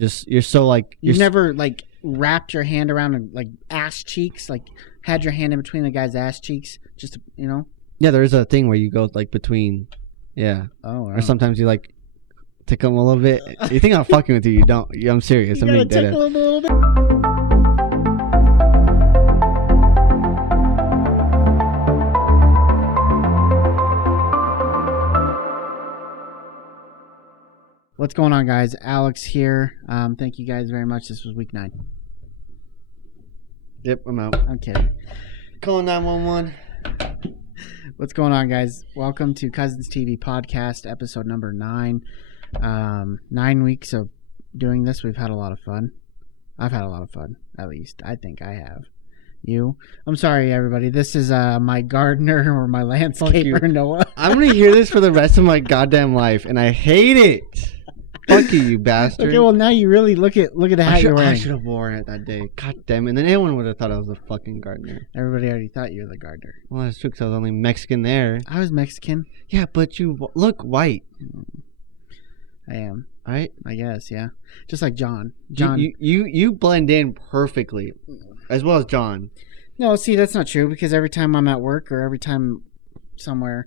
Just you're so like You never like wrapped your hand around and like ass cheeks, like had your hand in between the guy's ass cheeks, just to, you know. Yeah, there is a thing where you go like between, yeah. Oh, wow. Or sometimes you like tickle them a little bit. You think I'm fucking with you? You don't. I'm serious. You I'm gotta being dead. tickle him a little bit. What's going on, guys? Alex here. Thank you guys very much. This was week 9. Yep, I'm out. I'm kidding. Calling 911. What's going on, guys? Welcome to Cousins TV Podcast, episode number 9. 9 weeks of doing this. We've had a lot of fun. I've had a lot of fun, at least. I think I have. You? I'm sorry, everybody. This is my gardener or my landscaper, Noah. I'm going to hear this for the rest of my goddamn life, and I hate it. Fuck you, you bastard. Okay, well, now you really look at the hat you're wearing. I should have worn it that day. God damn it. And then everyone would have thought I was a fucking gardener. Everybody already thought you were the gardener. Well, that's true because I was only Mexican there. I was Mexican. Yeah, but you look white. I am. Right? I guess, yeah. Just like John. You blend in perfectly, as well as John. No, see, that's not true because every time I'm at work or every time somewhere,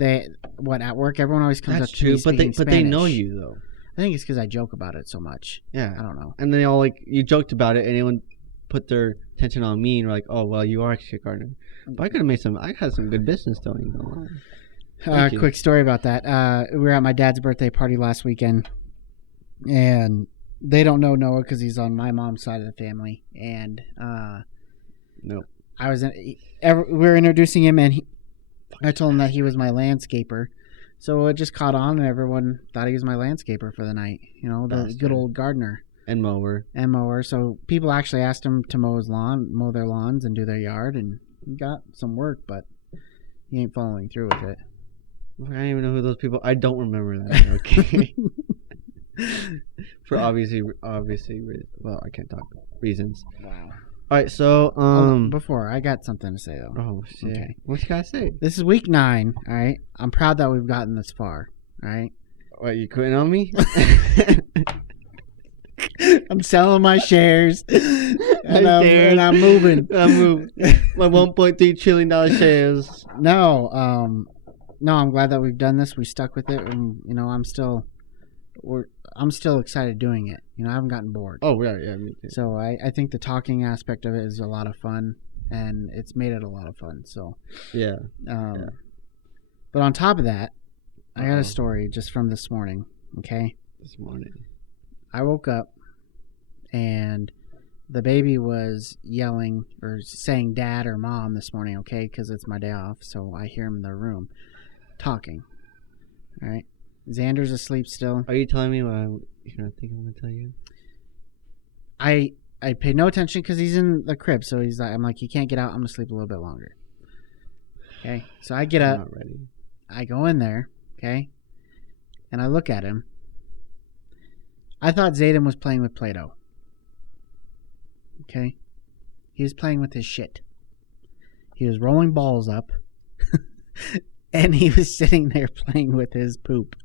at work, everyone always comes up to me speaking Spanish. But they know you, though. I think it's because I joke about it so much. Yeah. I don't know. And then they all, like, you joked about it and anyone put their attention on me and were like, oh, well, you are actually a gardener. But I had some good business though. You know? Quick story about that. We were at my dad's birthday party last weekend, and they don't know Noah because he's on my mom's side of the family. And no, we were introducing him, and I told him that he was my landscaper. So it just caught on, and everyone thought he was my landscaper for the night. You know, the good old gardener and mower. So people actually asked him to mow their lawns, and do their yard, and he got some work, but he ain't following through with it. I don't even know who those people. I don't remember that. Okay. For obviously, well, I can't talk reasons. Wow. All right, so before I got something to say though. Oh shit. Okay. What you gotta say? This is week 9. All right. I'm proud that we've gotten this far. All right. What, you quitting on me? I'm selling my shares, and I'm moving. I'm moving. My $1.3 trillion shares. No, I'm glad that we've done this. We stuck with it, and you know, I'm still excited doing it. You know, I haven't gotten bored. Oh yeah, me too. So I think the talking aspect of it is a lot of fun, and it's made it a lot of fun. So yeah. But on top of that, I got a story just from this morning. Okay. This morning. I woke up and the baby was yelling or saying dad or mom this morning, okay, because it's my day off. So I hear him in the room talking. All right. Xander's asleep still. Are you telling me what you're not thinking I'm going to tell you? I paid no attention because he's in the crib. So I'm like, you can't get out. I'm going to sleep a little bit longer. Okay. So I get up. Not ready. I go in there. Okay. And I look at him. I thought Zayden was playing with Play-Doh. Okay? He was playing with his shit. He was rolling balls up. And he was sitting there playing with his poop.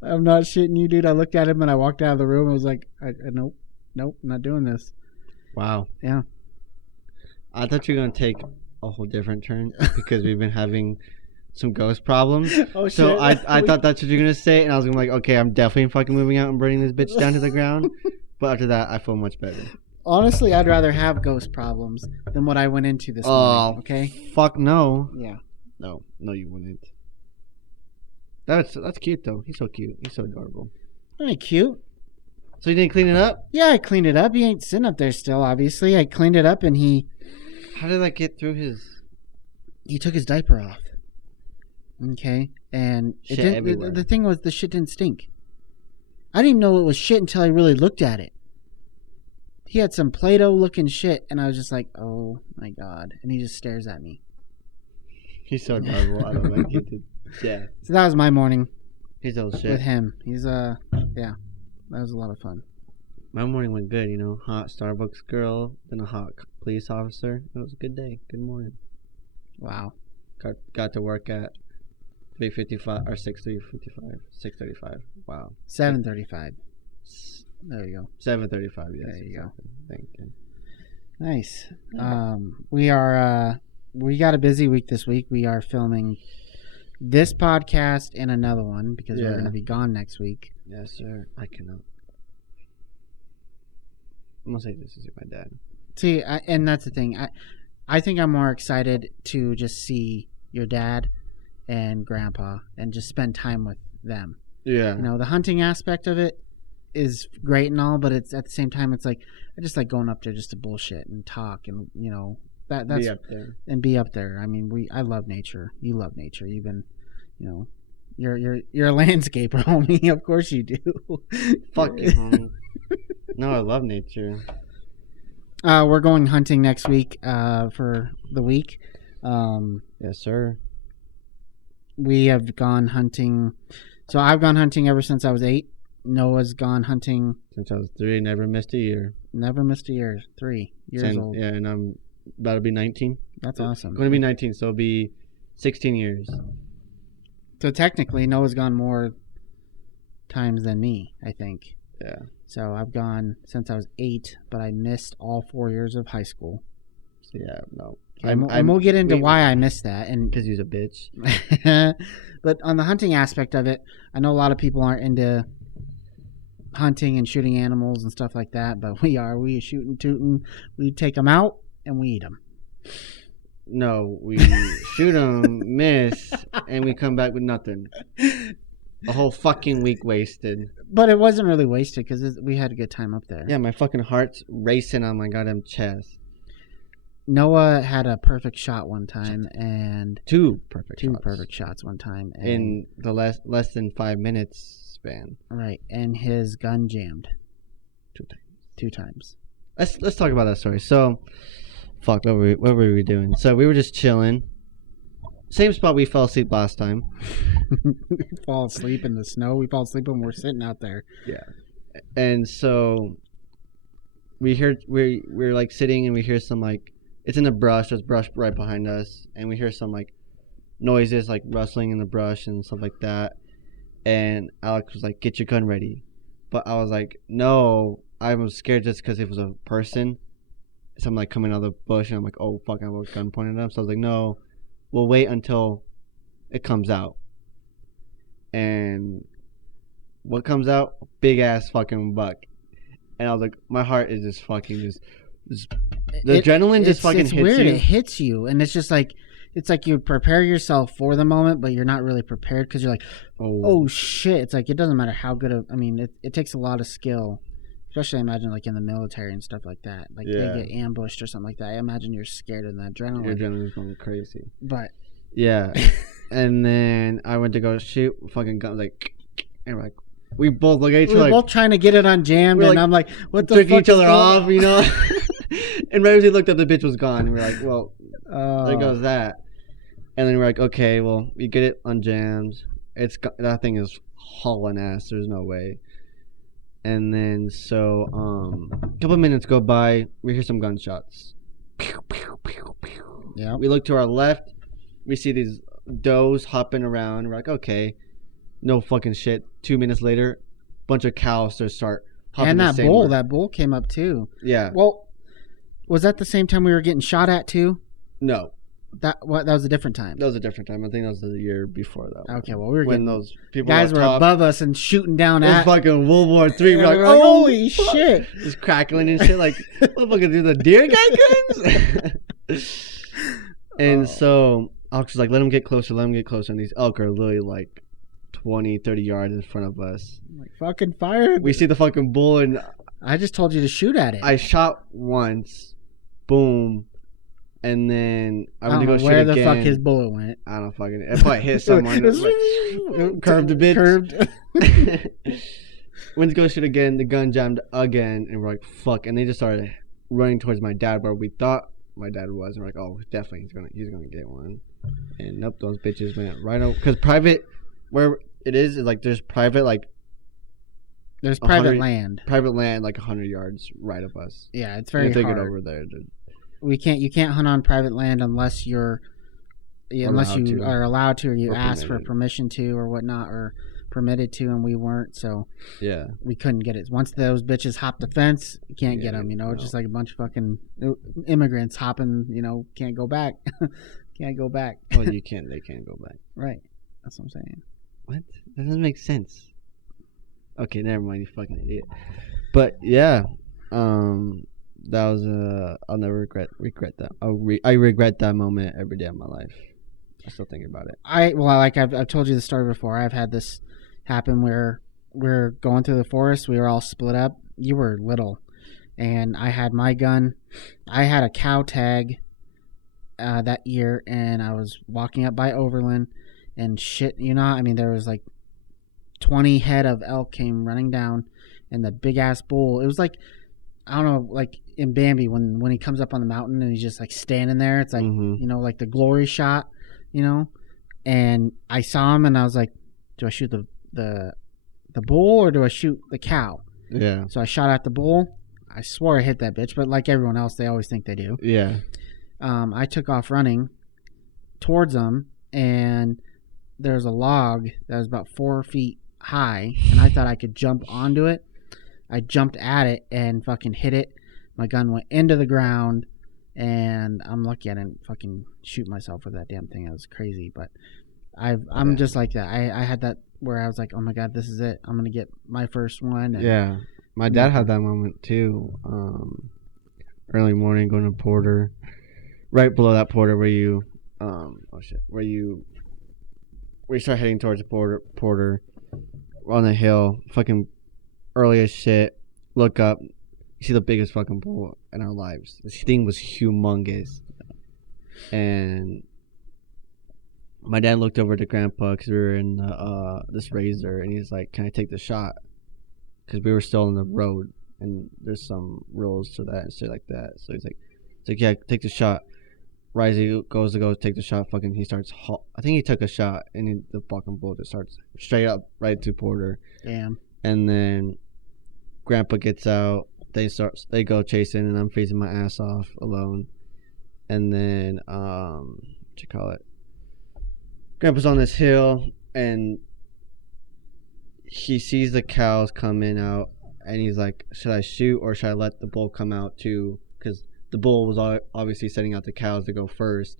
I'm not shitting you, dude. I looked at him and I walked out of the room. I was like, nope, I'm not doing this. Wow. Yeah. I thought you were going to take a whole different turn because we've been having some ghost problems. Oh, so shit. I thought that's what you're going to say, and I was going to be like, okay, I'm definitely fucking moving out and burning this bitch down to the ground. But after that, I feel much better. Honestly, I'd rather have ghost problems than what I went into this morning, okay? Fuck no. Yeah. No, you wouldn't. That's cute, though. He's so cute. He's so adorable. Ain't cute. So you didn't clean it up? Yeah, I cleaned it up. He ain't sitting up there still, obviously. I cleaned it up, and How did that get through his... He took his diaper off. Okay? And shit everywhere. The thing was, the shit didn't stink. I didn't even know it was shit until I really looked at it. He had some Play-Doh looking shit, and I was just like, oh my God. And he just stares at me. He's so adorable. I don't like it. Yeah. So that was my morning. He's old shit. With him. He's, yeah. That was a lot of fun. My morning went good, you know. Hot Starbucks girl, then a hot police officer. It was a good day. Good morning. Wow. Got to work at 3:55 or 6:35. 6:35. Wow. 7:35. There you go. 7:35. Yes. There you go. Thank you. Nice. We got a busy week this week. We are filming this podcast and another one because we're going to be gone next week. Yes, sir. I cannot. I'm gonna say this is my dad. See, and that's the thing. I think I'm more excited to just see your dad and grandpa and just spend time with them. Yeah. You know, the hunting aspect of it is great and all, but it's at the same time, it's like I just like going up there just to bullshit and talk and that's be up there and be up there. I mean, I love nature. You love nature. You've been, you're a landscaper, homie. Of course you do. Fuck you, homie. No, I love nature. We're going hunting next week for the week. Yes, sir. We have gone hunting. So I've gone hunting ever since I was 8. Noah's gone hunting since I was 3. Never missed a year. Never missed a year. 3 years old. Yeah, and I'm about to be 19. That's awesome. Going to be 19, so it'll be 16 years. So technically, Noah's gone more times than me, I think. Yeah. So I've gone since I was 8, but I missed all 4 years of high school. Yeah, no. And we'll get into why I missed that. And because he's a bitch. But on the hunting aspect of it, I know a lot of people aren't into hunting and shooting animals and stuff like that, but we are. We shoot and tootin'. We take them out and we eat them. No, we shoot them, miss, and we come back with nothing. A whole fucking week wasted. But it wasn't really wasted because we had a good time up there. Yeah, my fucking heart's racing on my goddamn chest. Noah had a perfect shot one time, and two perfect shots one time, and in the less than 5 minutes span. Right, and his gun jammed 2 times. 2 times. Let's talk about that story. So, what were we doing? So we were just chilling. Same spot we fell asleep last time. We fall asleep in the snow. We fall asleep when we're sitting out there. Yeah, and so we're like sitting and we hear some like. It's in the brush. There's brush right behind us. And we hear some, like, noises, like, rustling in the brush and stuff like that. And Alex was like, get your gun ready. But I was like, no. I was scared just because it was a person. So I'm, like, coming out of the bush. And I'm like, oh, fuck, I have a gun pointed at him. So I was like, no. We'll wait until it comes out. And what comes out? Big-ass fucking buck. And I was like, my heart is just fucking just the adrenaline just fucking hits weird. you. It hits you, and it's just like you prepare yourself for the moment, but you're not really prepared because you're like, oh shit. It's like it doesn't matter how good of. I mean, it takes a lot of skill, especially I imagine like in the military and stuff like that. Like they get ambushed or something like that. I imagine you're scared of the adrenaline. Your adrenaline's going crazy. But yeah, and then I went to go shoot. Fucking gun like, and we're like. We both look at each other. We're both trying to get it unjammed, and I'm like, what the fuck? Took each other off, you know? And right as we looked up, the bitch was gone. And we're like, well, there goes that. And then we're like, okay, well, we get it unjammed. That thing is hauling ass. There's no way. And then, so, a couple minutes go by. We hear some gunshots. Pew, pew, pew, pew. Yeah. We look to our left. We see these does hopping around. We're like, okay. No fucking shit. 2 minutes later, bunch of cows just start hopping. And that bull came up too. Yeah. Well, was that the same time we were getting shot at too? No. That was a different time. That was a different time. I think that was the year before that. Okay, well we were when those people guys were above us and shooting down at. It was fucking World War III. We're like, holy shit! Just crackling and shit. Like, what fucking do the deer got guns? And so Alex was like, let him get closer. And these elk are literally like 20, 30 yards in front of us. Like, fucking fire. We see the fucking bull, and I just told you to shoot at it. I shot once, boom, and then I went to go shoot again. Where the fuck his bullet went? I don't fucking. If I hit someone, it curved a bit. Went to go shoot again. The gun jammed again, and we're like, fuck. And they just started running towards my dad, where we thought my dad was. And we're like, oh, definitely, he's gonna get one. And nope, those bitches went right out. Because private, where it is like there's private like. There's private land. Private land, like 100 yards right of us. Yeah, it's very hard. Get over there, dude. You can't hunt on private land unless you are allowed to, or you ask for permission to, or whatnot, or permitted to, and we weren't, so Yeah. we couldn't get it. Once those bitches hop the fence, you can't get Yeah, them. You know, it's no. just like a bunch of fucking immigrants hopping. You know, can't go back. Can't go back. Well, they can't go back. Right. That's what I'm saying. What? That doesn't make sense. Okay, never mind, you fucking idiot. But yeah, that was I'll never regret that. I regret that moment every day of my life. I still think about it. I've told you the story before. I've had this happen where we're going through the forest. We were all split up. You were little, and I had my gun. I had a cow tag that year, and I was walking up by Overland, and shit, you know, I mean, there was like 20 head of elk came running down, and the big ass bull. It was like, I don't know, like in Bambi when he comes up on the mountain and he's just like standing there. It's like you know, like the glory shot, you know. And I saw him, and I was like, do I shoot the bull or do I shoot the cow? Yeah. So I shot at the bull. I swore I hit that bitch, but like everyone else, they always think they do. Yeah. I took off running towards them, and there was a log that was about 4 feet high, and I thought I could jump onto it. I jumped at it and fucking hit it. My gun went into the ground, and I'm lucky I didn't fucking shoot myself with that damn thing. That was crazy, but I'm just like that. I had that where I was like, oh my god, this is it. I'm gonna get my first one. And yeah. My dad had that moment too. Early morning, going to Porter, right below that Porter where you, where you start heading towards Porter, on the hill, fucking early as shit. Look up, you see the biggest fucking bull in our lives. This thing was humongous, and my dad looked over to Grandpa because we were in this Razor, and he's like, "Can I take the shot?" Because we were still on the road, and there's some rules to that and shit like that. So he's like, "Yeah, take the shot." Risey goes to go take the shot. Fucking, he starts. I think he took a shot, and the fucking bull just starts straight up right to Porter. Damn. And then Grandpa gets out. They go chasing, and I'm freezing my ass off alone. And then what you call it? Grandpa's on this hill, and he sees the cows coming out, and he's like, "Should I shoot or should I let the bull come out too?" Because the bull was obviously setting out the cows to go first.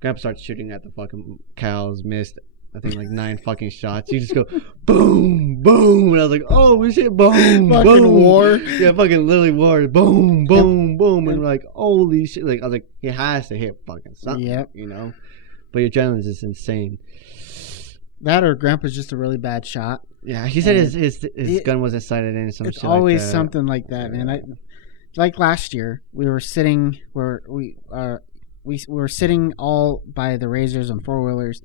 Grandpa starts shooting at the fucking cows, missed, I think, like 9 fucking shots. You just go, boom, boom, and I was like, oh shit, boom, fucking boom. war. Yeah, fucking literally war. Boom, boom, boom, and we're like, holy shit. Like, I was like, he has to hit fucking something, Yep. you know? But your adrenaline is just insane. That or Grandpa's just a really bad shot. Yeah, he said his gun wasn't sighted in some It's shit always like that. something like that, man. Like last year, we were sitting where we were sitting all by the Razors and 4-wheelers,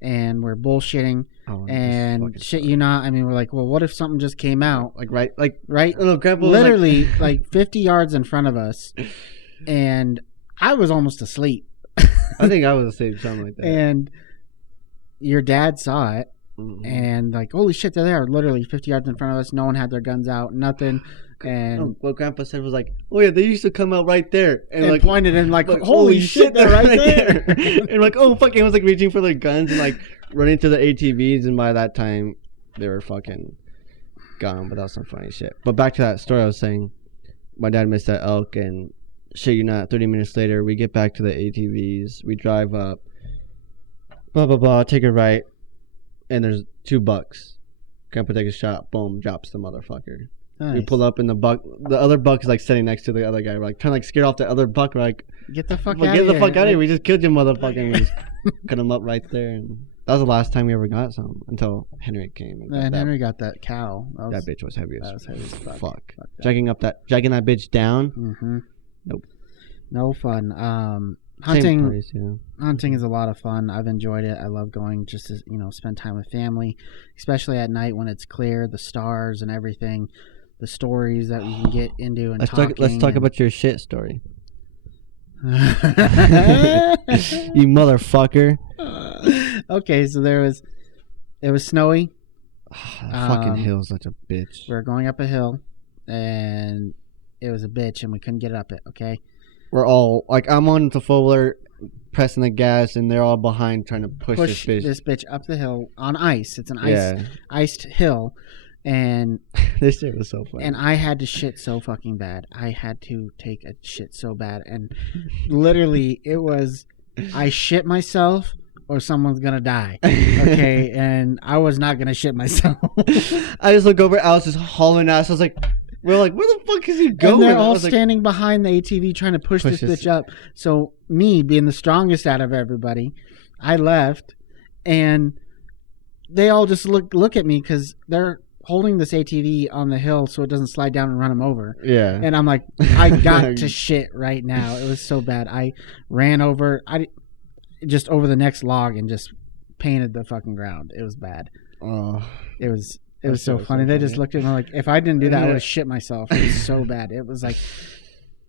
and we're bullshitting and shit. You know, I mean, we're like, well, what if something just came out? Right. No, Grandpa literally like 50 yards in front of us, and I was almost asleep. I think I was asleep, something like that. And your dad saw it, and like, holy shit, they're there, literally 50 yards in front of us. No one had their guns out, nothing. And what Grandpa said was like, oh yeah, they used to come out right there, and like pointed and like holy shit, they're right there. And like, oh fuck, it was like reaching for their guns and like running to the ATVs, and by that time they were fucking gone. But that was some funny shit. But back to that story I was saying, my dad missed that elk, and shit you not, 30 minutes later we get back to the ATVs, we drive up, blah blah blah, take a right, and there's 2 bucks. Grandpa takes a shot, boom, drops the motherfucker. Nice. We pull up, and the other buck is like sitting next to the other guy. We're like trying to like scare off the other buck. We're like, get the fuck out of here! We just killed you, motherfucker. And we just cut him up right there. And that was the last time we ever got some until Henry came. And Henry got that cow. That bitch was heavy as fuck. Fuck Dragging that bitch down. Mm-hmm. Nope. No fun. Hunting is a lot of fun. I've enjoyed it. I love going just to spend time with family, especially at night when it's clear, the stars and everything. The stories that we can get into and let's talk about your shit story. You motherfucker. Okay, so it was snowy. Fucking hill's such a bitch. We were going up a hill, and it was a bitch, and we couldn't get up it. Okay, we're all like, I'm on the four-wheeler pressing the gas, and they're all behind trying to push this bitch up the hill on ice. It's an Yeah. iced hill, and This shit was so funny. and I had to shit so fucking bad. I had to take a shit so bad, and literally it was I shit myself or someone's gonna die. Okay, and I was not gonna shit myself. I just look over, Alex is hauling ass. I was like, we're like, where the fuck is he going? And they're I all was like, standing behind the ATV trying to push this bitch up. So me being the strongest out of everybody, I left, and they all just look at me because they're holding this ATV on the hill so it doesn't slide down and run them over. yeah. And I'm like, I got to shit right now. It was so bad. I ran over, just over the next log and just painted the fucking ground. It was bad. Oh, It was so funny. They just looked at me like, if I didn't do that, I would have shit myself. It was so bad. It was like,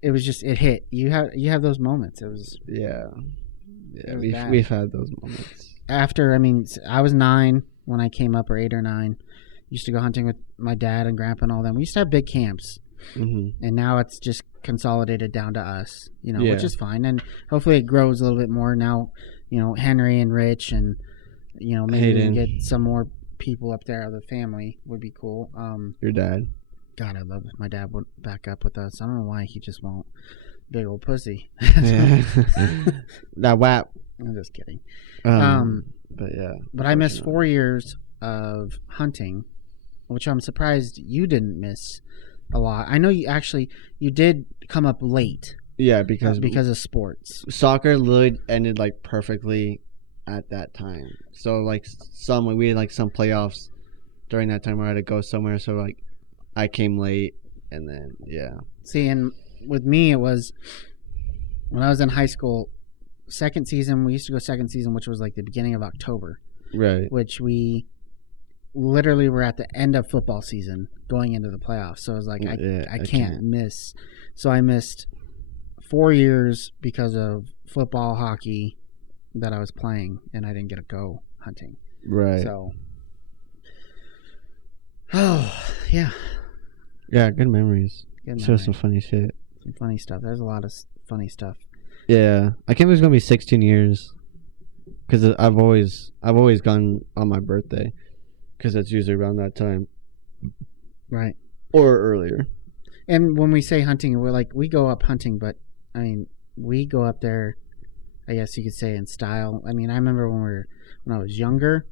it was just, it hit. You have those moments. It was yeah. It was bad. We've had those moments. After, I mean, I was 9 when I came up, or 8 or 9. Used to go hunting with my dad and grandpa and all them. We used to have big camps. Mm-hmm. And now it's just consolidated down to us, Yeah. which is fine. And hopefully it grows a little bit more now. Henry and Rich, and maybe we can get some more people up there. The family would be cool. Your dad. God, I love if my dad would back up with us. I don't know why he just won't. Big old pussy. Yeah. That WAP. I'm just kidding. But yeah. But I missed 4 years of hunting, which I'm surprised you didn't miss a lot. I know you did come up late. Yeah, because of sports. Soccer literally ended like perfectly at that time. So like we had like some playoffs during that time where I had to go somewhere. So like I came late, and then yeah. See, and with me it was when I was in high school. Second season, we used to go second season, which was like the beginning of October. Right. Which we literally were at the end of football season going into the playoffs. So I was like, I can't miss. So I missed 4 years because of football, hockey that I was playing, and I didn't get to go hunting. Right. So, yeah. Yeah, good memories. Good Show some funny shit. Some funny stuff. There's a lot of funny stuff. Yeah, I can't believe it's gonna be 16 years. Because I've always gone on my birthday, because that's usually around that time, right, or earlier. And when we say hunting, we go up hunting, but I mean we go up there, I guess you could say, in style. I mean, I remember when I was younger,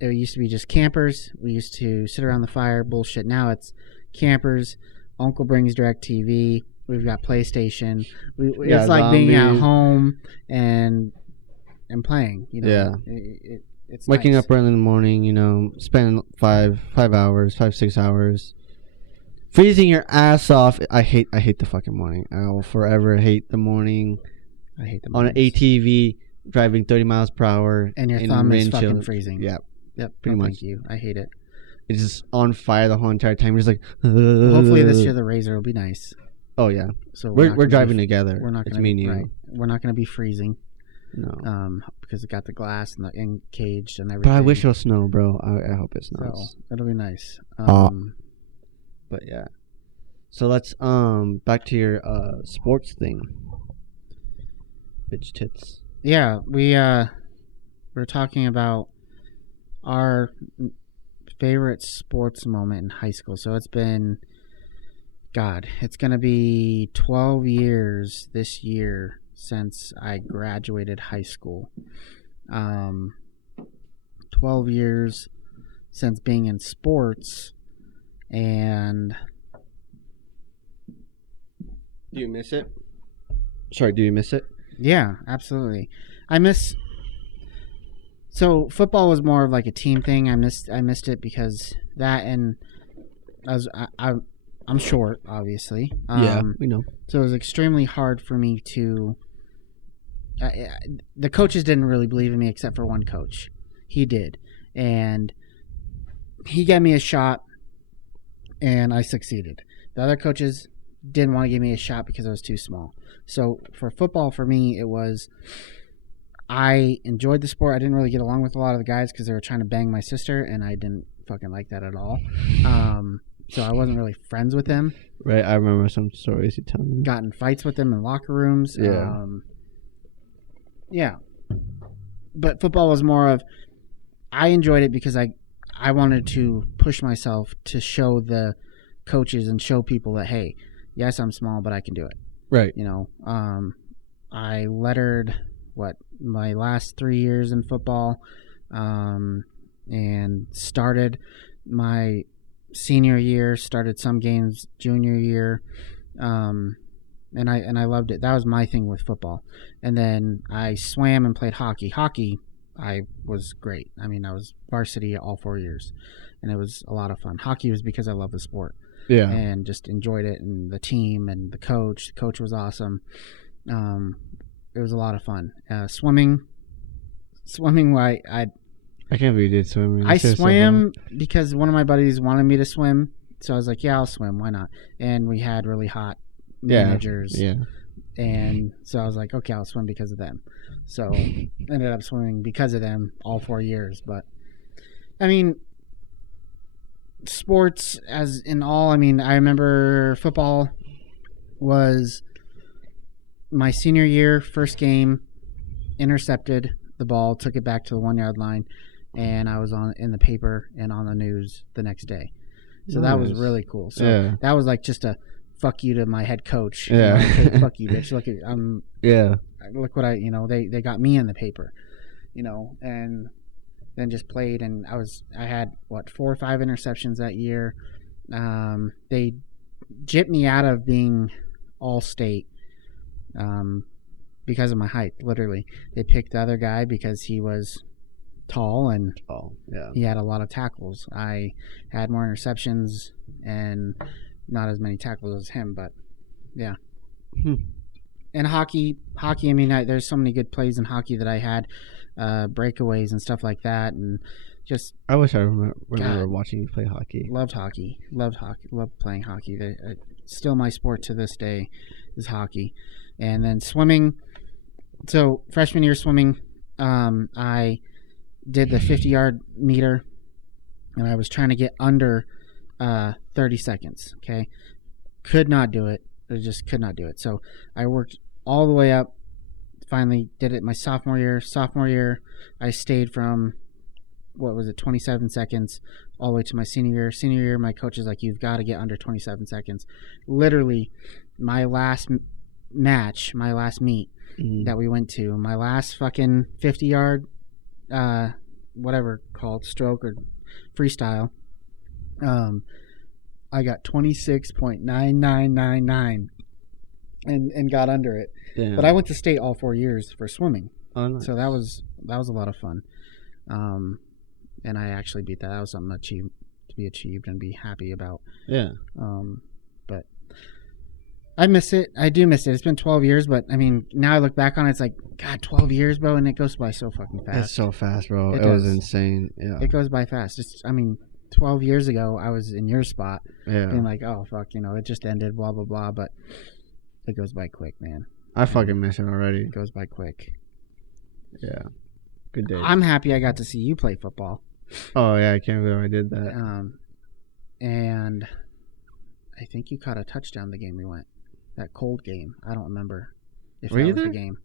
it used to be just campers. We used to sit around the fire, bullshit. Now it's campers. Uncle brings DirecTV. We've got PlayStation. It's like being at home and playing. Yeah. It's waking nice. up early in the morning. Spending 6 hours, freezing your ass off. I hate the fucking morning. I will forever hate the morning. I hate the on an ATV driving 30 miles per hour, and your thumb is fucking freezing. Yeah. Yep. Pretty much. Thank you. I hate it. It's just on fire the whole entire time. You're just like. Well, hopefully this year the Razor will be nice. Oh yeah. So we're driving together. We're not it's gonna me and you. Right. We're not going to be freezing. No. Because it got the glass and the caged and everything. But I wish it'll snow, bro. I hope it snows. So it'll be nice. But yeah. So let's back to your sports thing. Bitch tits. Yeah, we're talking about our favorite sports moment in high school. So it's been, it's going to be 12 years this year since I graduated high school. 12 years since being in sports. And do you miss it? Sorry, do you miss it? Yeah, absolutely. So football was more of like a team thing. I missed it because that, and I'm short, obviously. Yeah, we know. So it was extremely hard for me to. The coaches didn't really believe in me except for one coach. He did, and he gave me a shot, and I succeeded. The other coaches didn't want to give me a shot because I was too small. So for football, for me, it was. I enjoyed the sport. I didn't really get along with a lot of the guys because they were trying to bang my sister, and I didn't fucking like that at all. So I wasn't really friends with them. Right, I remember some stories you tell me. Got in fights with them in locker rooms. Yeah. Yeah. But football was more of, I enjoyed it because I wanted to push myself to show the coaches and show people that, hey, yes, I'm small, but I can do it. Right. You know, I lettered my last 3 years in football, and started my senior year, started some games junior year, and I loved it. That was my thing with football. And then I swam and played hockey. Hockey, I was great. I mean, I was varsity all 4 years, and it was a lot of fun. Hockey was because I love the sport. Yeah. And just enjoyed it, and the team and the coach. The coach was awesome. It was a lot of fun. Swimming, I can't believe you did swimming. I swam because one of my buddies wanted me to swim, so I was like, yeah, I'll swim. Why not? And we had really hot managers. Yeah. And so I was like, okay, I'll swim because of them. So ended up swimming because of them all 4 years. But I mean, sports as in all, I mean, I remember football was my senior year, first game, intercepted the ball, took it back to the 1 yard line, and I was in the paper and on the news the next day. So that was really cool. So that was like just a fuck you to my head coach. Yeah. Hey, fuck you, bitch. Look at look what they got me in the paper, and then just played, and I had 4 or 5 interceptions that year. They gypped me out of being all state because of my height. Literally, they picked the other guy because he was tall and he had a lot of tackles. I had more interceptions and not as many tackles as him, but yeah. And hockey. I mean, there's so many good plays in hockey that I had, breakaways and stuff like that, and just. I wish I remember watching you play hockey. Loved hockey. Loved playing hockey. Still my sport to this day is hockey, and then swimming. So freshman year swimming, I did the 50-yard meter, and I was trying to get under 30 seconds. Okay, could not do it. I just could not do it. So I worked all the way up. Finally did it my sophomore year. Sophomore year, I stayed from 27 seconds all the way to my senior year. Senior year, my coach is like, you've got to get under 27 seconds. Literally, my last match, my last meet that we went to, my last fucking 50-yard, whatever called, stroke or freestyle, I got 26.9999 and got under it. Damn. But I went to state all 4 years for swimming. Oh, nice. So that was a lot of fun. And I actually beat that. That was something to be achieved and be happy about. Yeah. But I miss it. I do miss it. It's been 12 years, but I mean, now I look back on it, it's like, God, 12 years, bro, and it goes by so fucking fast. It's so fast, bro. It was insane. Yeah. It goes by fast. 12 years ago, I was in your spot. Yeah. Being like, oh, fuck, it just ended, blah, blah, blah. But it goes by quick, man. I fucking miss it already. It goes by quick. Yeah. Good day. I'm happy I got to see you play football. Oh, yeah. I can't believe I did that. And I think you caught a touchdown the game we went. That cold game. I don't remember if that was the game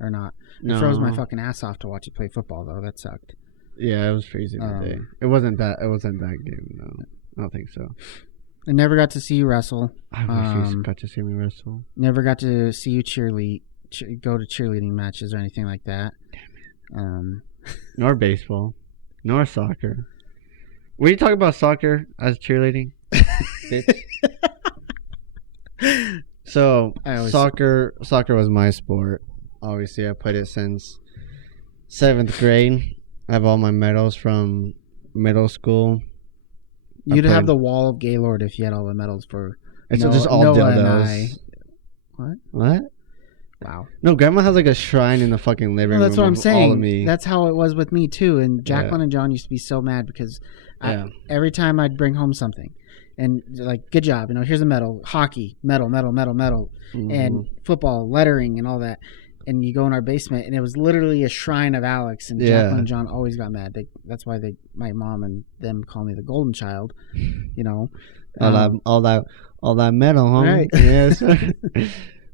or not. It froze my fucking ass off to watch you play football, though. That sucked. Yeah, it was crazy that day. It wasn't that game, no. I don't think so. I never got to see you wrestle. I wish you got to see me wrestle. Never got to see you go to cheerleading matches or anything like that. Damn it. Nor baseball. Nor soccer. When you talk about soccer as cheerleading, bitch. So soccer was my sport. Obviously, I played it since 7th grade. I have all my medals from middle school. You'd have the wall of Gaylord if you had all the medals for. It's just all dildos. What? Wow. No, Grandma has like a shrine in the fucking living room. That's what I'm saying. All of me. That's how it was with me too. And Jacqueline and John used to be so mad because every time I'd bring home something, and like, good job, here's a medal, hockey, medal, and football, lettering, and all that. And you go in our basement, and it was literally a shrine of Alex. And Jacqueline and John always got mad. That's why my mom and them call me the golden child. All all that metal, homie. Right. Yes.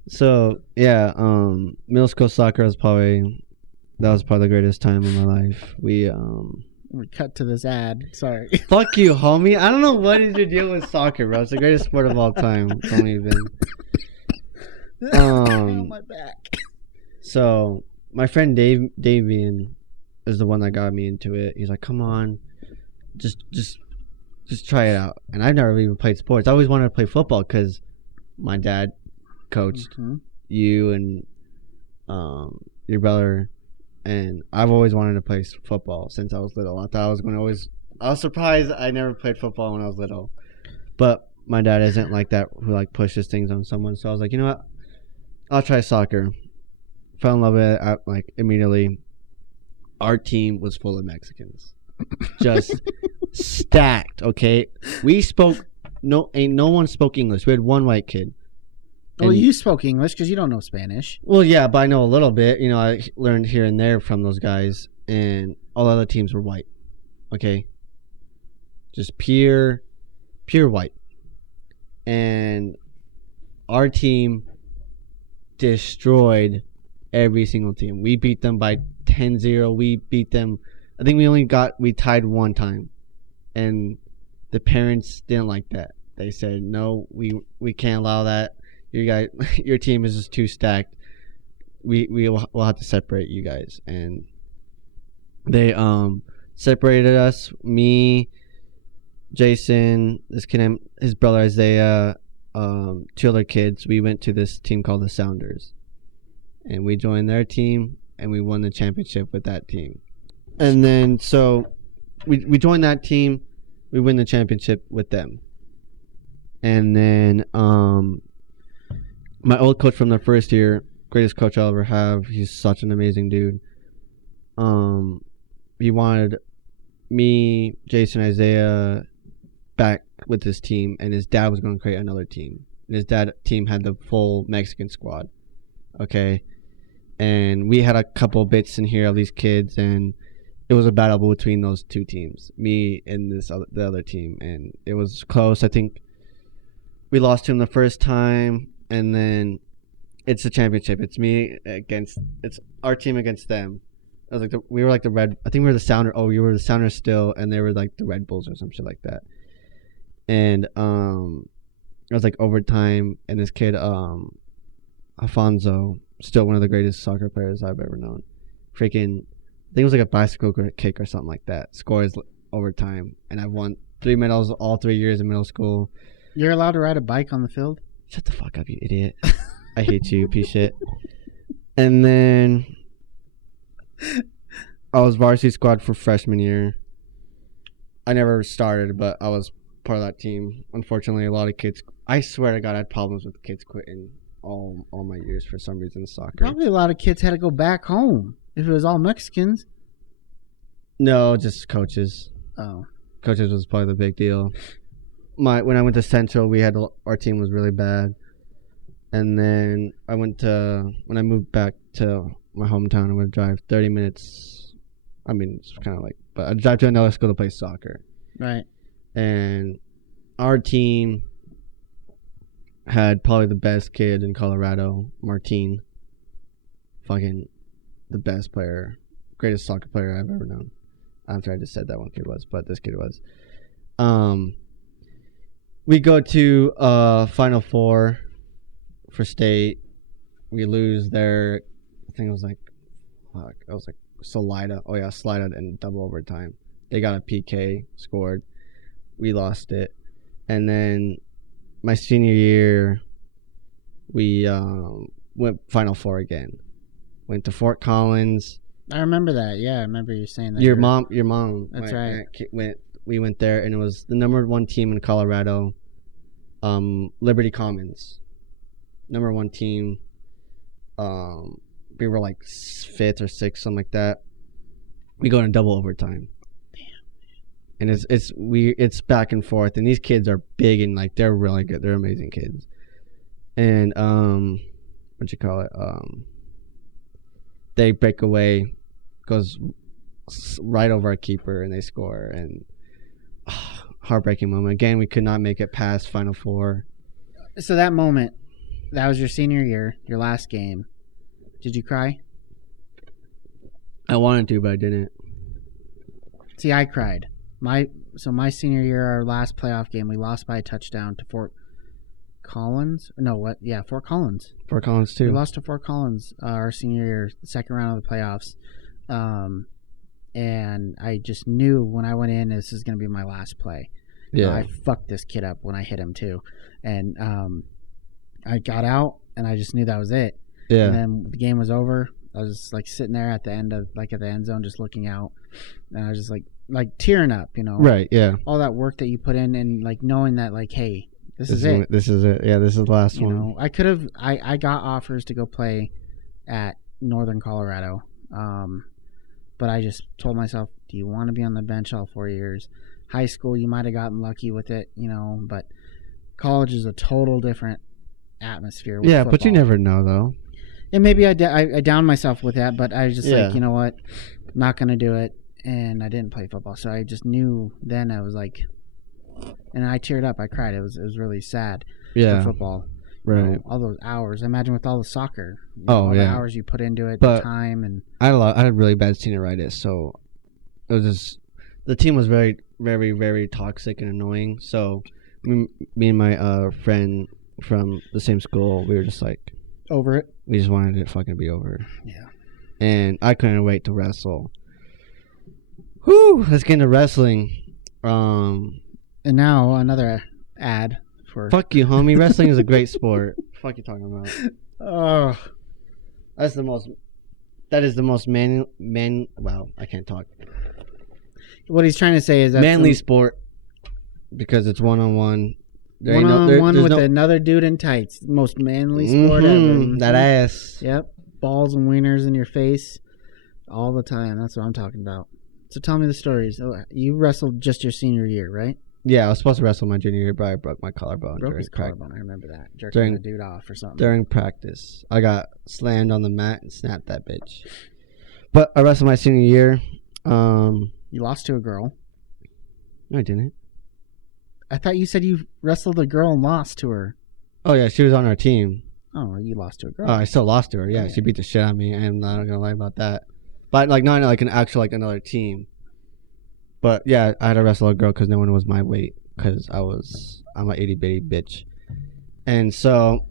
So yeah, middle school soccer was probably the greatest time of my life. We cut to this ad. Sorry. fuck you, homie. I don't know what is your deal with soccer, bro. It's the greatest sport of all time. Don't even. Oh, my back. So my friend Davian is the one that got me into it. He's like, "Come on, just try it out." And I've never even played sports. I always wanted to play football because my dad coached you and your brother, and I've always wanted to play football since I was little. I thought I was going to always. I was surprised I never played football when I was little, but my dad isn't like that, who like pushes things on someone. So I was like, you know what? I'll try soccer. Fell in love with it like immediately. Our team was full of Mexicans, just stacked. Okay, we spoke. No one spoke English. We had one white kid. Well, you spoke English because you don't know Spanish. Well, yeah, but I know a little bit. You know, I learned here and there from those guys, and all the other teams were white. Okay, just pure white, and our team destroyed every single team. We beat them by 10-0. We beat them. I think we tied one time, and the parents didn't like that. They said, "No, we can't allow that. Your team is just too stacked. We'll have to separate you guys." And they separated us. Me, Jason, this kid, his brother Isaiah, two other kids. We went to this team called the Sounders, and we joined their team, and we won the championship with that team. And then so we joined that team, we win the championship with them. And then my old coach from the first year, greatest coach I'll ever have, he's such an amazing dude. He wanted me, Jason, Isaiah back with his team, and his dad was going to create another team. And his team had the full Mexican squad. Okay. And we had a couple bits in here of these kids, and it was a battle between those two teams, me and the other team, and it was close. I think we lost to him the first time, and then it's a championship. It's our team against them. I was like we were like the Red. I think we were the Sounder. Oh, you were the Sounders still, and they were like the Red Bulls or some shit like that. And it was like overtime, and this kid Alfonso, still one of the greatest soccer players I've ever known. Freaking, I think it was like a bicycle kick or something like that. Scores overtime, and I've won 3 medals all 3 years in middle school. You're allowed to ride a bike on the field? Shut the fuck up, you idiot! I hate you, piece of shit. And then I was varsity squad for freshman year. I never started, but I was part of that team. Unfortunately, a lot of kids. I swear to God, I had problems with kids quitting all my years for some reason in soccer. Probably a lot of kids had to go back home if it was all Mexicans. No, just coaches. Oh, coaches was probably the big deal. When I went to Central, our team was really bad, and then when I moved back to my hometown, I would drive 30 minutes. I mean, it's kind of like, but I'd drive to another school to play soccer. Right. And our team had probably the best kid in Colorado, Martin. Fucking the best player, greatest soccer player I've ever known. After I just said that one kid was, but this kid was. We go to Final Four for state. We lose there. I think it was like, Salida. Oh yeah, Salida in double overtime. They got a PK, scored. We lost it, and then my senior year, we went Final Four again. Went to Fort Collins. I remember that. Yeah, I remember you saying that. Your mom. That's right. We went there, and it was the number one team in Colorado, Liberty Commons, number one team. We were like 5th or 6th, something like that. We go in double overtime. And it's back and forth, and these kids are big and like they're really good. They're amazing kids. And they break away, goes right over our keeper, and they score. And heartbreaking moment again. We could not make it past Final Four. So that moment, that was your senior year, your last game. Did you cry? I wanted to, but I didn't. See, I cried. My senior year, our last playoff game, we lost by a touchdown to Fort Collins. No, what? Yeah, Fort Collins. Fort Collins We too. lost to Fort Collins our senior year, second round of the playoffs. And I just knew when I went in, this is going to be my last play. Yeah. I fucked this kid up when I hit him too. And I got out, and I just knew that was it. Yeah. And then the game was over. I was just like sitting there at the end of at the end zone, just looking out, and I was just like tearing up, Right. Yeah. all that work that you put in, and like knowing that hey, this is it. This is it. Yeah. This is the last one. I could have. I got offers to go play at Northern Colorado, but I just told myself, do you want to be on the bench all 4 years? High school, you might have gotten lucky with it, but college is a total different atmosphere. With Yeah, but you football. never know though. And maybe I downed myself with that, but I was just Yeah. like, you know what, I'm not going to do it. And I didn't play football. So I just knew then I was like, and I teared up. I cried. It was really sad Yeah. for football. Right. All those hours. Imagine with all the soccer. Oh, all the yeah. hours you put into it, But the time. And I had really bad senioritis, so it was just the team was very, very, very toxic and annoying. So me and my friend from the same school, we were just like, over it. we just wanted it to fucking be over. Yeah. And I couldn't wait to wrestle. Whew, let's get into wrestling. And now another ad for. Fuck you, homie. Wrestling is a great sport. Fuck you talking about? Oh. That is the most well, I can't talk. What he's trying to say is that Manly sport, because it's one-on-one. one-on-one with another dude in tights. Most manly sport ever. That ass. Yep. Balls and wieners in your face all the time. That's what I'm talking about. So tell me the stories. Oh, you wrestled just your senior year, right? Yeah, I was supposed to wrestle my junior year, but I broke my collarbone Broke during his collarbone. I remember that. Jerking During- the dude off or something. during practice. I got slammed on the mat and snapped that bitch. But I wrestled my senior year. You lost to a girl. No, I didn't. I thought you said you wrestled a girl and lost to her. Oh yeah, she was on our team. Oh, you lost to a girl. Oh, I still lost to her. Yeah, Okay. she beat the shit out of me. I'm not gonna lie about that. But not like an actual another team. But yeah, I had to wrestle a girl because no one was my weight because I'm an itty bitty bitch, and so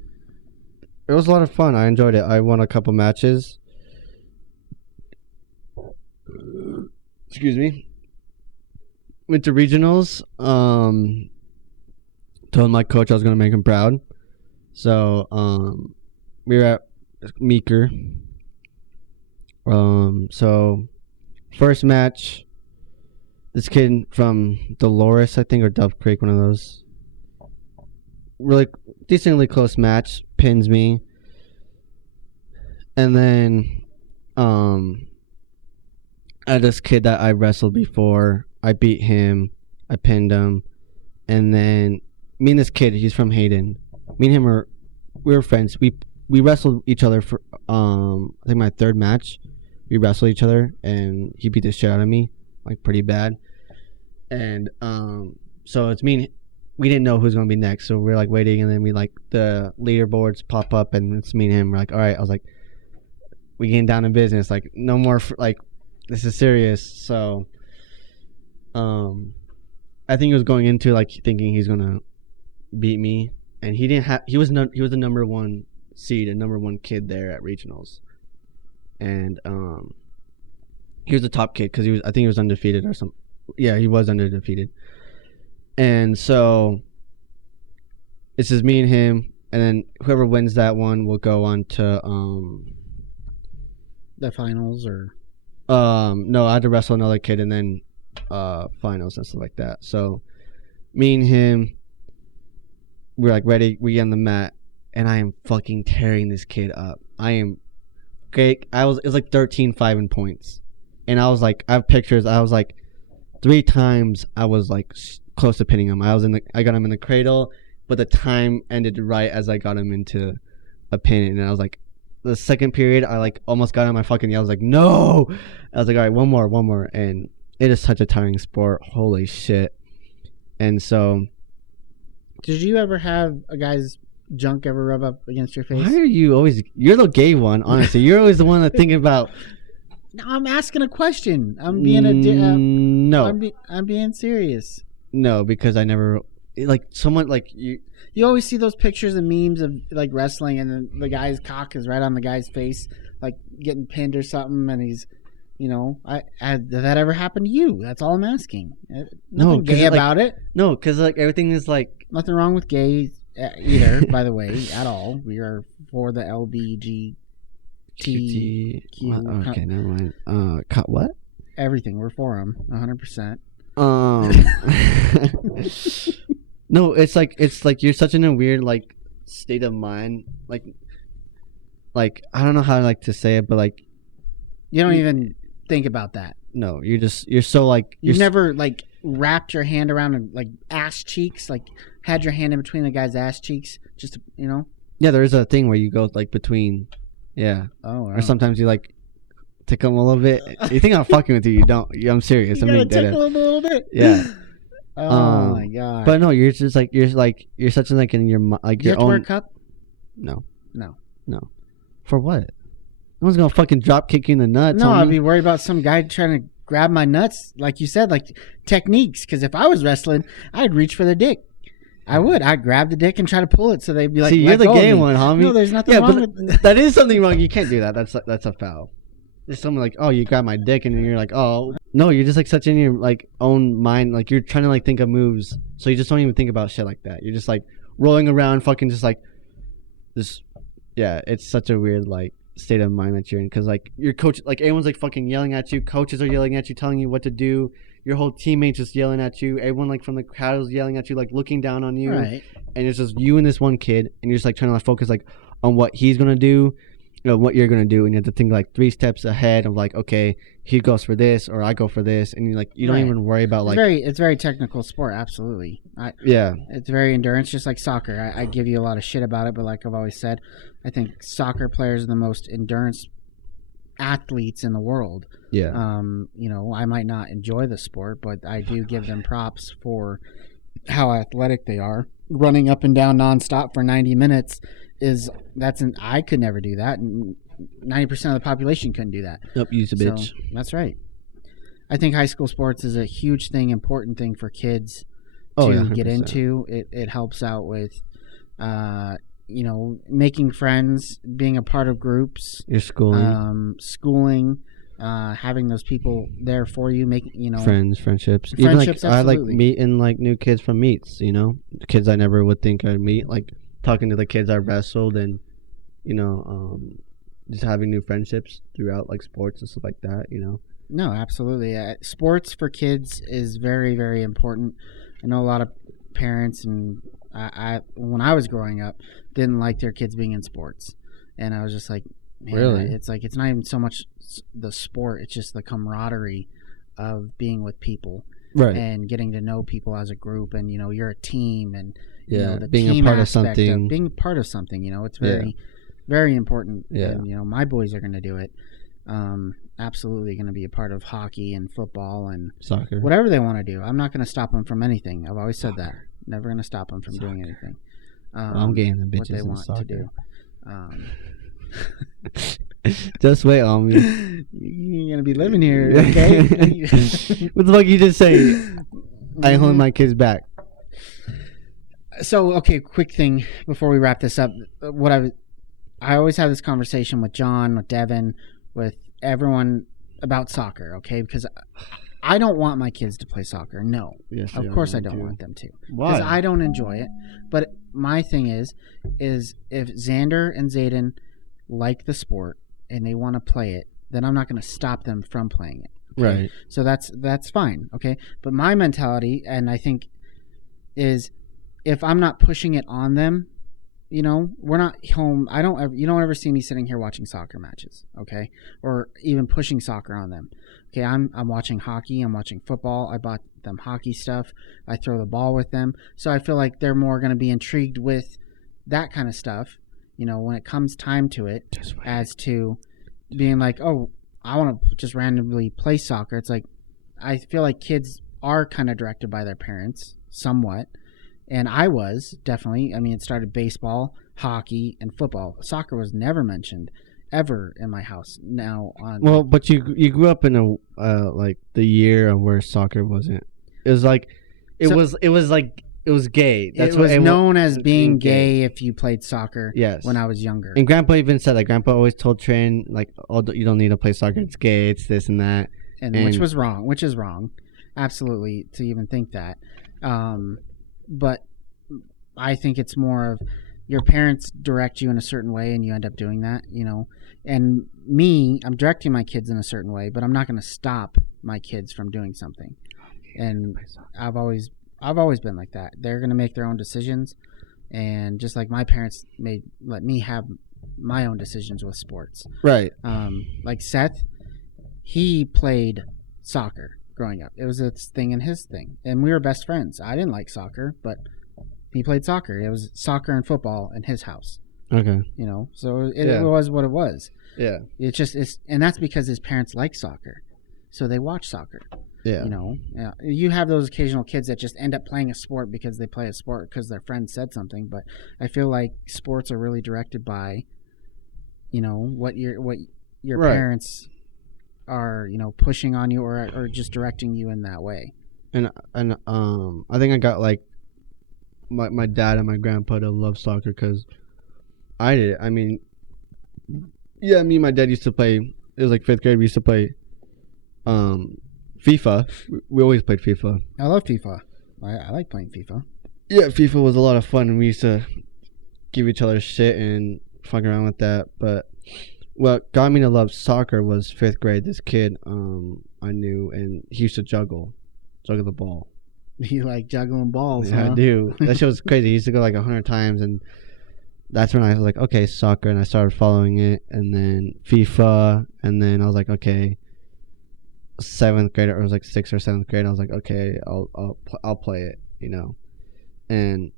it was a lot of fun. I enjoyed it. I won a couple matches. Excuse me. Went to regionals. Told my coach I was gonna make him proud. So we were at Meeker. So first match, this kid from Dolores, I think, or Dove Creek, one of those. Really decently close match, pins me. And then I had this kid that I wrestled before. I beat him. I pinned him. And then me and this kid, he's from Hayden. Me and him we were friends. We wrestled each other for I think my third match. We wrestled each other and he beat the shit out of me, like pretty bad. And so it's me and we didn't know who's gonna be next, so we're like waiting, and then we like the leaderboards pop up and it's me and him. We're like, all right. I was like, we getting down to business, like no more like this is serious. So I think he was going into like thinking he's gonna beat me, and he didn't have. He was the number one seed and number one kid there at regionals, and he was the top kid because I think he was undefeated or something. Yeah, he was undefeated, and so it's just me and him, and then whoever wins that one will go on to The finals or no, I had to wrestle another kid and then finals and stuff like that. So me and him, we're like ready. We get on the mat, and I am fucking tearing this kid up. I am great. It was like 13-5 in points, and I was like, I have pictures. I was like 3 times. I was like close to pinning him. I got him in the cradle, but the time ended right as I got him into a pin, and I was like, the second period, I like almost got on my fucking. I was like, no. I was like, all right, one more, and it is such a tiring sport. Holy shit. And so, did you ever have a guy's junk ever rub up against your face? Why are you always? You're the gay one, honestly. You're always the one that thinking about. No, I'm asking a question. I'm being no. I'm being serious. No, because I never like someone like you. You always see those pictures and memes of like wrestling, and then the guy's cock is right on the guy's face, like getting pinned or something, and he's, you know, did that ever happen to you? That's all I'm asking. Nothing gay about it. No, because like everything is like nothing wrong with gay either. By the way, at all. We are for the LBGTQ. Okay, never mind. What? Everything. We're for them, 100%. No, it's like you're such in a weird like state of mind, like I don't know how like to say it, but like you don't even think about that. No, you're so like you've never like wrapped your hand around and like ass cheeks, like had your hand in between the guy's ass cheeks, just to, you know. Yeah, there is a thing where you go like between, yeah. Oh. Wow. Or sometimes you like tickle them a little bit. You think I'm fucking with you? You don't. I'm serious. You gotta tickle them a little bit. Yeah. Oh my god! But no, you're just like you're such in like in your like you your have to own. wear a cup? No. No. For what? No one's gonna fucking drop kick you in the nuts. No, I'd be worried about some guy trying to grab my nuts, like you said, like techniques. Because if I was wrestling, I'd reach for the dick. I would. I'd grab the dick and try to pull it so they'd be like, "See, you're the gay one, homie." No, there's nothing wrong with that. Is something wrong. You can't do that. That's a foul. There's someone like, oh, you got my dick, and then you're like, oh, no, you're just like such in your like own mind, like you're trying to like think of moves, so you just don't even think about shit like that. You're just like rolling around, fucking just like this. Yeah, it's such a weird like state of mind that you're in, because like your coach, like everyone's like fucking yelling at you, coaches are yelling at you, telling you what to do. Your whole teammates just yelling at you. Everyone like from the crowd is yelling at you, like looking down on you. Right. And it's just you and this one kid, and you're just like trying to like, focus like on what he's gonna do. You know, what you're going to do, and you have to think like 3 steps ahead of like, okay, he goes for this or I go for this, and you don't even worry about like it's very technical sport. Absolutely. It's very endurance, just like soccer. I give you a lot of shit about it, but like I've always said, I think soccer players are the most endurance athletes in the world. Yeah. You know, I might not enjoy the sport, but I do give them props for how athletic they are. Running up and down nonstop for 90 minutes I could never do that, and 90% of the population couldn't do that. Nope, use a bitch. So, that's right. I think high school sports is a huge thing, important thing for kids to get into. It helps out with, you know, making friends, being a part of groups. Your schooling, having those people there for you, friendships. Even like absolutely. I like meeting like new kids from meets. You know, kids I never would think I'd meet, like. Talking to the kids I wrestled, and just having new friendships throughout like sports and stuff like that. No, absolutely. Sports for kids is very, very important. I know a lot of parents, and I when I was growing up, didn't like their kids being in sports, and I was just like, man, really? It's like it's not even so much the sport; it's just the camaraderie of being with people, right? And getting to know people as a group, and you're a team, and the being team a part of something. Being part of something, it's very, very important. Yeah. And my boys are going to do it. Absolutely going to be a part of hockey and football and soccer, whatever they want to do. I'm not going to stop them from anything. I've always said that. Never going to stop them from doing anything. I'm getting the bitches what they want soccer. To do. Just wait on me. You're gonna be living here, okay? What the fuck you just say? I ain't holding my kids back. So, okay, quick thing before we wrap this up. I always have this conversation with John, with Devin, with everyone about soccer, okay? Because I don't want my kids to play soccer. No. Yes, of course I don't want them to. Why? Because I don't enjoy it. But my thing is if Xander and Zayden like the sport and they want to play it, then I'm not going to stop them from playing it. Okay? Right. So that's fine, okay? But my mentality, and I think, is if I'm not pushing it on them, we're not home. You don't ever see me sitting here watching soccer matches, okay? Or even pushing soccer on them. Okay, I'm watching hockey, I'm watching football. I bought them hockey stuff. I throw the ball with them. So I feel like they're more going to be intrigued with that kind of stuff, when it comes time to it, as to being like, oh, I want to just randomly play soccer. It's like, I feel like kids are kind of directed by their parents somewhat. And I was definitely. I mean, it started baseball, hockey, and football. Soccer was never mentioned ever in my house. Now on Well, but you grew up in a like the year of where soccer wasn't. It was like it So- was gay. That's it what was known as being gay. gay if you played soccer. Yes. When I was younger. And Grandpa even said that. Grandpa always told Trin like, "Oh, you don't need to play soccer. It's gay. It's this and that." And which was wrong. Which is wrong, absolutely, to even think that. But I think it's more of your parents direct you in a certain way, and you end up doing that. And me, I'm directing my kids in a certain way, but I'm not going to stop my kids from doing something. And I've always been like that. They're going to make their own decisions, and just like my parents let me have my own decisions with sports. Right. Like Seth, he played soccer growing up. It was a thing in his thing, and we were best friends. I didn't like soccer, but he played soccer. It was soccer and football in his house. Okay. So it was what it was. Yeah. And that's because his parents like soccer, so they watch soccer. Yeah. You have those occasional kids that just end up playing a sport because they play a sport because their friend said something. But I feel like sports are really directed by, what your Right. parents are, pushing on you or just directing you in that way. And I think I got like my dad and my grandpa to love soccer because I did. I mean, yeah, me and my dad used to play. It was like 5th grade. We used to play FIFA. We always played FIFA. I love FIFA. I like playing FIFA. Yeah, FIFA was a lot of fun, and we used to give each other shit and fuck around with that. But what got me to love soccer was 5th grade. This kid I knew, and he used to juggle the ball. You like juggling balls, Yeah, huh? I do. That shit was crazy. He used to go like 100 times, and that's when I was like, okay, soccer, and I started following it, and then FIFA, and then I was like, okay, 7th grade, or it was like 6th or 7th grade. I was like, okay, I'll play it, and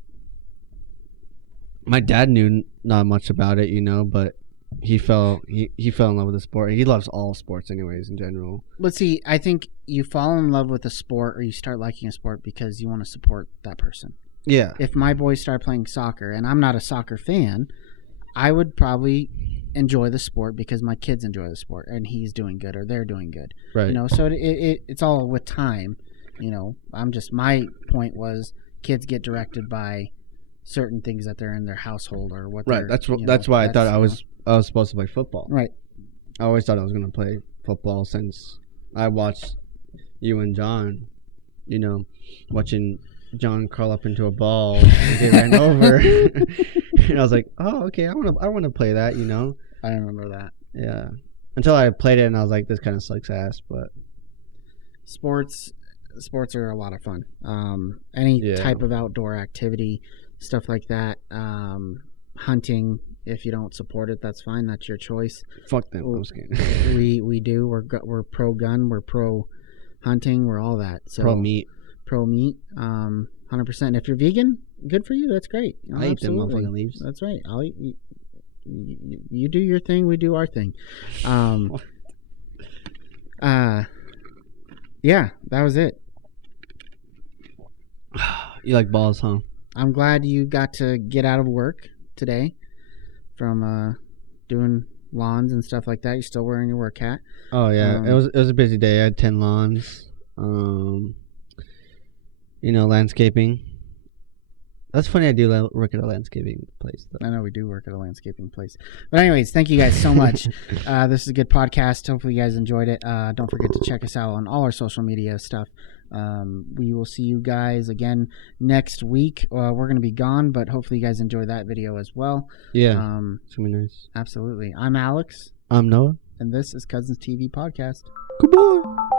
my dad knew not much about it, but he fell in love with the sport. He loves all sports, anyways, in general. But see, I think you fall in love with a sport or you start liking a sport because you want to support that person. Yeah. If my boys start playing soccer and I'm not a soccer fan, I would probably enjoy the sport because my kids enjoy the sport and he's doing good or they're doing good. Right. So it's all with time. My point was kids get directed by certain things that they're in their household or what. Right. That's why I thought I was supposed to play football. Right. I always thought I was going to play football since I watched you and John, watching John crawl up into a ball and get ran over. And I was like, oh, okay, I want to play that, I remember that. Yeah. Until I played it and I was like, this kind of sucks ass, but sports are a lot of fun. Any type of outdoor activity, stuff like that. Hunting, if you don't support it, that's fine. That's your choice. Fuck them. I'm just kidding. We do. We're pro gun. We're pro hunting. We're all that. So pro meat. 100%. If you're vegan, good for you. That's great. I eat them motherfucking leaves. That's right. I'll eat. You do your thing. We do our thing. Yeah, that was it. You like balls, huh? I'm glad you got to get out of work today from doing lawns and stuff like that. You're still wearing your work hat. Oh yeah, it was a busy day. I had 10 lawns. Landscaping. That's funny. I do work at a landscaping place, though. I know we do work at a landscaping place. But anyways, thank you guys so much. This is a good podcast. Hopefully you guys enjoyed it. Don't forget to check us out on all our social media stuff. We will see you guys again next week. We're going to be gone, but hopefully you guys enjoy that video as well. Yeah, it's going to be nice. Absolutely. I'm Alex. I'm Noah. And this is Cousins TV Podcast. Goodbye.